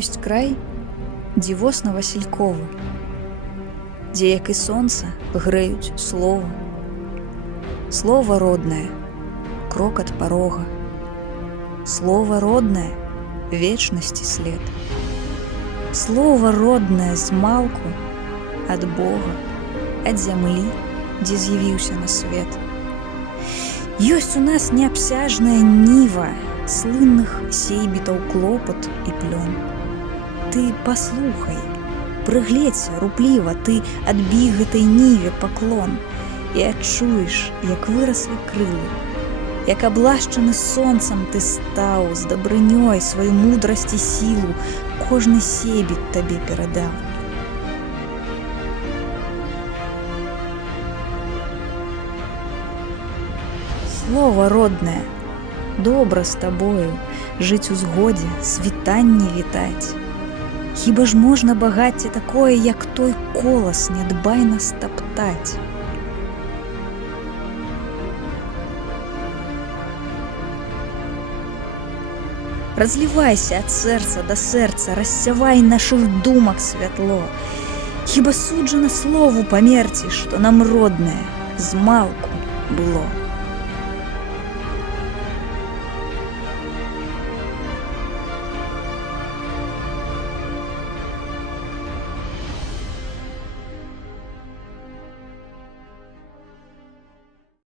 Ёсць край дзівосна васільковы, дзе, як і сонца, грэюць слова. Слова роднае, крок ад парога. Слова роднае, вечнасці след. Слова роднае змалку ад Бога, ад зямлі, дзе з'явіўся на свет. Ёсць у нас неабсяжная ніва слынных сейбітаў клопат і плён. Ты паслухай, прыгледзься рупліва, ты адбі гэтай ніве паклон і адчуеш, як выраслі крылы, як аблашчаны сонцам ты стаў, з дабрынёй сваю мудрасць і сілу кожны сейбіт табе перадаў. Слова роднае, добра з табою жыць у згодзе, світанне вітаць. Хіба ж можна багацце такое, як той колас, нядбайна стаптаць? Разлівайся ад сэрца да сэрца, рассявай нашых думак святло. Хіба суджана слову памерці, што нам роднае змалку было.